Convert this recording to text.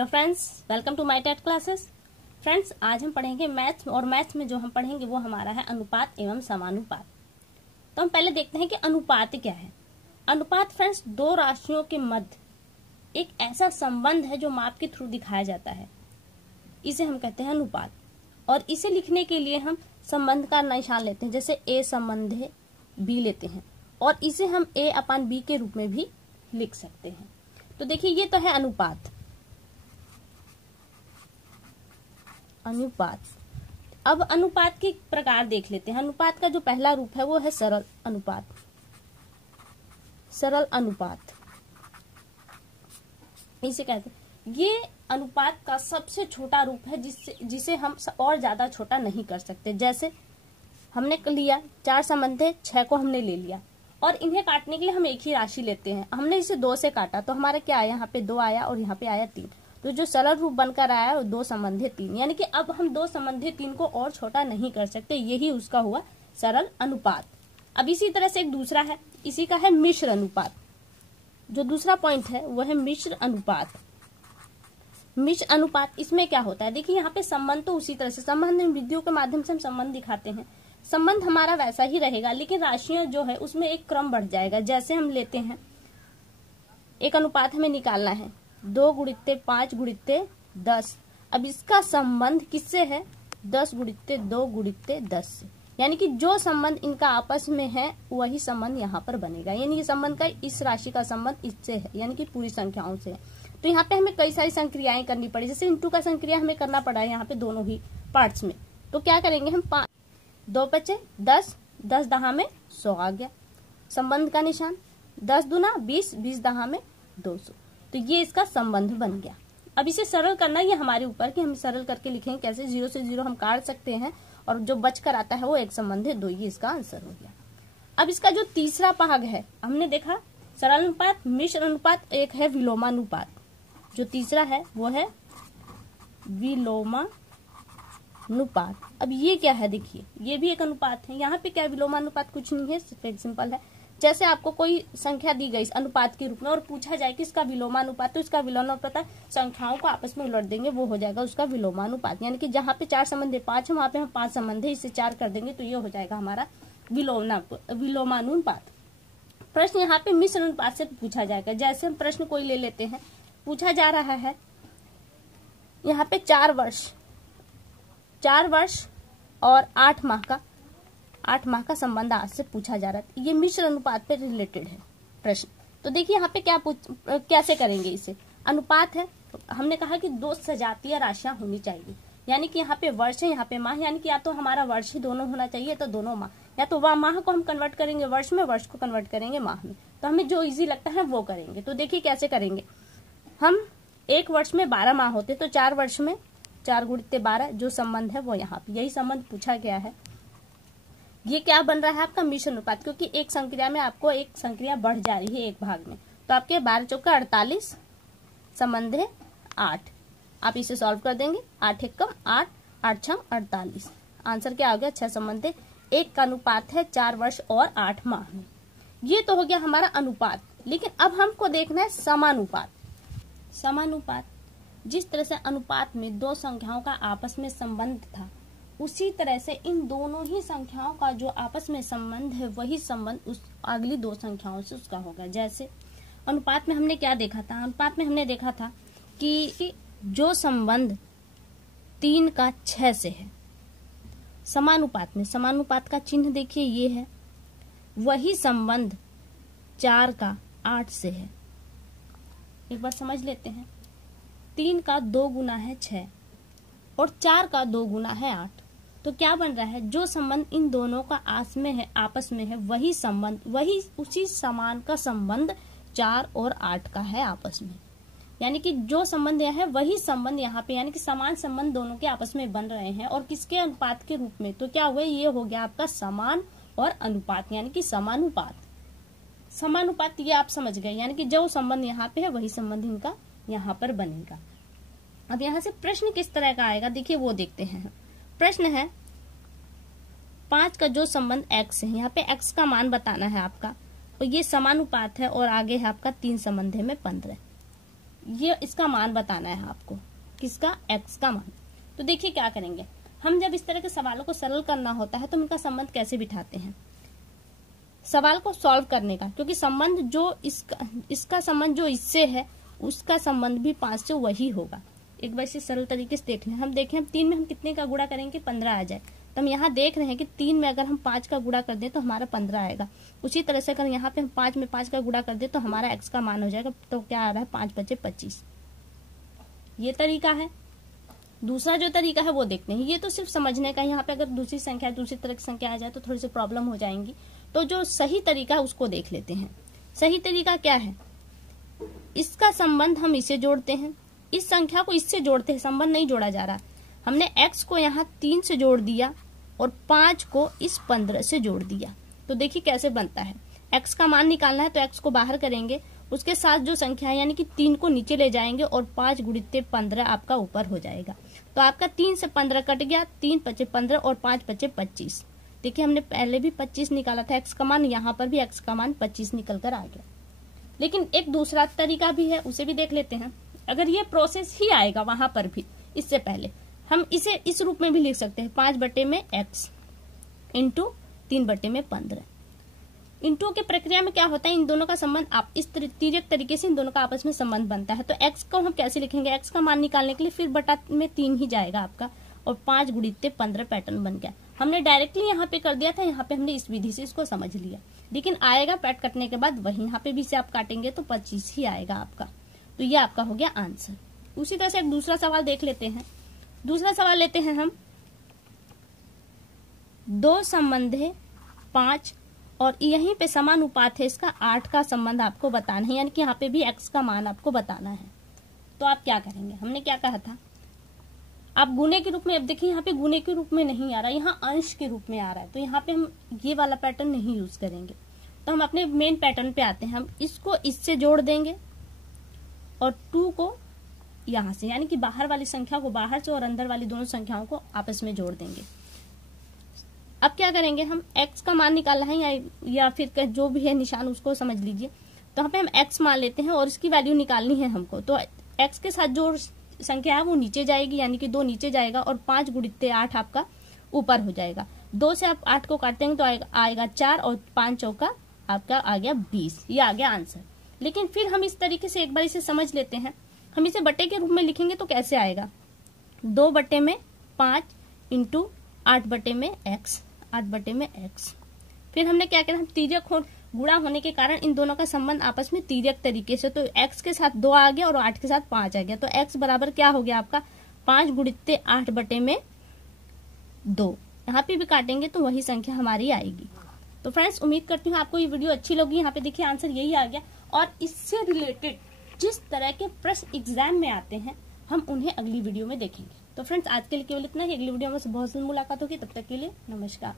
Hello friends, welcome to my TET classes. Friends, आज हम पढ़ेंगे मैथ्स और मैथ्स में जो हम पढ़ेंगे वो हमारा है अनुपात एवं समानुपात। तो हम पहले देखते हैं कि अनुपात क्या है। अनुपात फ्रेंड्स दो राशियों के मध्य एक ऐसा संबंध है जो माप के थ्रू दिखाया जाता है, इसे हम कहते हैं अनुपात। और इसे लिखने के लिए हम संबंध का निशान लेते हैं, जैसे ए संबंध बी लेते हैं और इसे हम ए अपान बी के रूप में भी लिख सकते हैं। तो देखिए ये तो है अनुपात। अनुपात, अब अनुपात के प्रकार देख लेते हैं। अनुपात का जो पहला रूप है वो है सरल अनुपात। सरल अनुपात इसे कहते हैं। ये अनुपात का सबसे छोटा रूप है जिसे हम और ज्यादा छोटा नहीं कर सकते। जैसे हमने लिया 4 संबंध है, 6 को हमने ले लिया और इन्हें काटने के लिए हम एक ही राशि लेते हैं। हमने इसे 2 से काटा तो हमारा क्या आया, यहाँ पे 2 आया और यहाँ पे आया 3। तो जो सरल रूप बनकर आया है 2 संबंध 3, यानी कि अब हम 2 संबंध 3 को और छोटा नहीं कर सकते। यही उसका हुआ सरल अनुपात। अब इसी तरह से एक दूसरा है, इसी का है मिश्र अनुपात। जो दूसरा पॉइंट है वो है मिश्र अनुपात। मिश्र अनुपात, इसमें क्या होता है, देखिए यहाँ पे संबंध तो उसी तरह से, संबंध विधियों के माध्यम से हम संबंध दिखाते हैं। संबंध हमारा वैसा ही रहेगा, लेकिन राशियां जो है उसमें एक क्रम बढ़ जाएगा। जैसे हम लेते हैं, एक अनुपात हमें निकालना है 2 गुणित्ते 5 गुणित्ते 10। अब इसका संबंध किससे है, 10 गुणित्ते 2 गुणित्ते 10 से। यानी कि जो संबंध इनका आपस में है वही संबंध यहाँ पर बनेगा। यानी कि संबंध का इस राशि का संबंध इससे है, यानी कि पूरी संख्याओं से है। तो यहाँ पे हमें कई सारी संक्रियाएं करनी पड़ी, जैसे इंटू का संक्रिया हमें करना पड़ा है यहाँ पे दोनों ही पार्ट्स में। तो क्या करेंगे हम, 2 बचे 10, 10 दहा में 100 आ गया। संबंध का निशान 10 दूना 20, 20 दहा में 200। तो ये इसका संबंध बन गया। अब इसे सरल करना ये हमारे ऊपर कि हम सरल करके लिखेंगे कैसे। 0 से 0 हम काट सकते हैं और जो बच कर आता है वो एक संबंध है 2। ये इसका आंसर हो गया। अब इसका जो तीसरा भाग है, हमने देखा सरल अनुपात, मिश्र अनुपात, एक है विलोमानुपात। जो तीसरा है वो है विलोमानुपात। अब ये क्या है, देखिए ये भी एक अनुपात है। यहाँ पे क्या विलोमानुपात कुछ नहीं है, सिंपल है। जैसे आपको कोई संख्या दी गई अनुपात के रूप में और पूछा जाए कि इसका विलोमानुपात, तो इसका विलोमानुपात संख्याओं को आपस में उलट देंगे, वो हो जाएगा उसका विलोमानुपात। यानी कि जहाँ पे 4 संबंध है 5 है, वहां पे हम 5 संबंध है, इससे 4 कर देंगे तो ये हो जाएगा हमारा विलोमानुपात। प्रश्न यहाँ पे मिश्र अनुपात से पूछा जाएगा। जैसे हम प्रश्न कोई ले लेते हैं, पूछा जा रहा है यहाँ पे 4 वर्ष और 8 माह का संबंध आज से पूछा जा रहा है। ये मिश्र अनुपात पे रिलेटेड है प्रश्न। तो देखिए यहाँ पे कैसे करेंगे इसे। अनुपात है तो हमने कहा कि 2 सजातीय राशियां होनी चाहिए। यानी कि यहाँ पे वर्ष है, यहाँ पे माह, यानी कि या तो हमारा वर्ष ही दोनों होना चाहिए तो दोनों माह, या तो वह माह को हम कन्वर्ट करेंगे वर्ष में, वर्ष को कन्वर्ट करेंगे माह में। तो हमें जो इजी लगता है वो करेंगे। तो देखिए कैसे करेंगे। हम 1 वर्ष में 12 माह होते, तो 4 वर्ष में 4 गुणित्ते 12 जो संबंध है वो यहाँ पे यही संबंध पूछा गया है। ये क्या बन रहा है आपका मिश्र अनुपात, क्योंकि एक संक्रिया में आपको एक संक्रिया बढ़ जा रही है एक भाग में। तो आपके 12 चौका 48, संबंध है 8। आप इसे सॉल्व कर देंगे, 8 एक कम 8, 8 छम 48। आंसर क्या हो गया, 6 संबंध है। एक का अनुपात है 4 वर्ष और 8 माह में। ये तो हो गया हमारा अनुपात। लेकिन अब हमको देखना है समानुपात। समानुपात, जिस तरह से अनुपात में 2 संख्याओं का आपस में संबंध था, उसी तरह से इन दोनों ही संख्याओं का जो आपस में संबंध है वही संबंध उस अगली 2 संख्याओं से उसका होगा। जैसे अनुपात में हमने क्या देखा था, अनुपात में हमने देखा था कि जो संबंध 3 का 6 से है, समानुपात में, समानुपात का चिन्ह देखिए ये है, वही संबंध 4 का 8 से है। एक बार समझ लेते हैं, 3 का 2 गुना है 6 और 4 का 2 गुना है 8। तो क्या बन रहा है, जो संबंध इन दोनों का आपस में है वही संबंध, वही उसी समान का संबंध 4 और 8 का है आपस में। यानी कि जो संबंध यह है वही संबंध यहाँ पे, यानी कि समान संबंध दोनों के आपस में बन रहे हैं। और किसके अनुपात के रूप में, तो क्या हुआ, ये हो गया आपका समान और अनुपात, यानी कि समानुपात। समानुपात ये आप समझ गए, यानी कि जो संबंध यहाँ पे है वही संबंध इनका यहाँ पर बनेगा। अब यहाँ से प्रश्न किस तरह का आएगा, देखिए वो देखते हैं। प्रश्न है 5 का जो संबंध x है, यहाँ पे x का मान बताना है आपका, और ये समानुपात है और आगे है आपका 3 संबंध है में 15। ये इसका मान बताना है आपको, किसका, x का मान। तो देखिए क्या करेंगे हम, जब इस तरह के सवालों को सरल करना होता है तो हम इनका संबंध कैसे बिठाते हैं सवाल को सॉल्व करने का, क्योंकि संबंध जो इसका संबंध जो इससे है उसका संबंध भी 5 से वही होगा। एक बार इसे सरल तरीके से देख लें। हम देखें हम 3 में हम कितने का गुणा करेंगे, 15 आ जाए। तो हम यहाँ देख रहे हैं कि 3 में अगर हम 5 का गुणा कर दें तो हमारा 15 आएगा। उसी तरह से अगर यहाँ पे हम 5 में 5 का गुणा कर दें तो हमारा x का मान हो जाएगा। तो क्या आ रहा है, 5 × 5 = 25। ये तरीका है। दूसरा जो तरीका है वो देखते हैं। ये तो सिर्फ समझने का, यहाँ पे अगर दूसरी संख्या दूसरी तरह की संख्या आ जाए तो थोड़ी सी प्रॉब्लम हो जाएंगी। तो जो सही तरीका है उसको देख लेते हैं। सही तरीका क्या है, इसका संबंध हम इसे जोड़ते हैं, इस संख्या को इससे जोड़ते हैं, संबंध नहीं जोड़ा जा रहा। हमने x को यहाँ 3 से जोड़ दिया और 5 को इस 15 से जोड़ दिया। तो देखिए कैसे बनता है। x का मान निकालना है तो x को बाहर करेंगे, उसके साथ जो संख्या है यानी कि 3 को नीचे ले जाएंगे और 5 × 15 आपका ऊपर हो जाएगा। तो आपका 3 से 15 कट गया, 3 × 5 = 15 और 5 × 5 = 25। देखिए हमने पहले भी 25 निकाला था x का मान, यहाँ पर भी x का मान 25 निकल कर आ गया। लेकिन एक दूसरा तरीका भी है, उसे भी देख लेते हैं। अगर ये प्रोसेस ही आएगा वहां पर भी, इससे पहले हम इसे इस रूप में भी लिख सकते हैं, 5/x × 3/15। इंटू की प्रक्रिया में क्या होता है, इन दोनों का संबंध आप इस तिर्यक तरीके से इन दोनों का आपस में संबंध बनता है। तो x को हम कैसे लिखेंगे, x का मान निकालने के लिए फिर बटा में 3 ही जाएगा आपका, और 5 × 15 पैटर्न बन गया। हमने डायरेक्टली यहाँ पे कर दिया था, यहाँ पे हमने इस विधि से इसको समझ लिया। लेकिन आएगा पैट कटने के बाद वही, यहाँ पे भी से आप काटेंगे तो 25 ही आएगा आपका। तो ये आपका हो गया आंसर। उसी तरह से एक दूसरा सवाल देख लेते हैं। दूसरा सवाल लेते हैं हम, 2 संबंध है 5 और यहीं पे समानुपात है इसका 8 का संबंध आपको बताना है, यानी कि यहाँ पे भी x का मान आपको बताना है। तो आप क्या करेंगे, हमने क्या कहा था, आप गुणे के रूप में, अब देखिए यहाँ पे गुणे के रूप में नहीं आ रहा, यहाँ अंश के रूप में आ रहा है। तो यहाँ पे हम ये वाला पैटर्न नहीं यूज करेंगे। तो हम अपने मेन पैटर्न पे आते हैं। हम इसको इससे जोड़ देंगे और 2 को यहाँ से, यानी कि बाहर वाली संख्या को बाहर से और अंदर वाली दोनों संख्याओं को आपस में जोड़ देंगे। अब क्या करेंगे, हम x का मान निकालना है या फिर जो भी है निशान उसको समझ लीजिए। तो यहाँ पे हम x मान लेते हैं और इसकी वैल्यू निकालनी है हमको। तो x के साथ जो संख्या है वो नीचे जाएगी, यानी कि 2 नीचे जाएगा और 5 × 8 आपका ऊपर हो जाएगा। 2 से आप 8 को काटते हैं तो आएगा 4 और 5 चौका आपका आ गया 20। ये आ गया आंसर। लेकिन फिर हम इस तरीके से एक बार इसे समझ लेते हैं। हम इसे बटे के रूप में लिखेंगे तो कैसे आएगा, 2/5 × 8/x, 8/x। फिर हमने क्या किया, हम तिर्यक गुणा होने के कारण इन दोनों का संबंध आपस में तिर्यक तरीके से, तो x के साथ 2 आ गया और 8 के साथ 5 आ गया। तो x बराबर क्या हो गया आपका, 5 × 8/2। यहाँ पे भी काटेंगे तो वही संख्या हमारी आएगी। तो फ्रेंड्स उम्मीद करती हूँ आपको ये वीडियो अच्छी लगी। यहाँ पे देखिए आंसर यही आ गया। और इससे रिलेटेड जिस तरह के प्रश्न एग्जाम में आते हैं हम उन्हें अगली वीडियो में देखेंगे। तो फ्रेंड्स आज के लिए केवल इतना ही। अगली वीडियो में बहुत जल्द मुलाकात होगी, तब तक के लिए नमस्कार।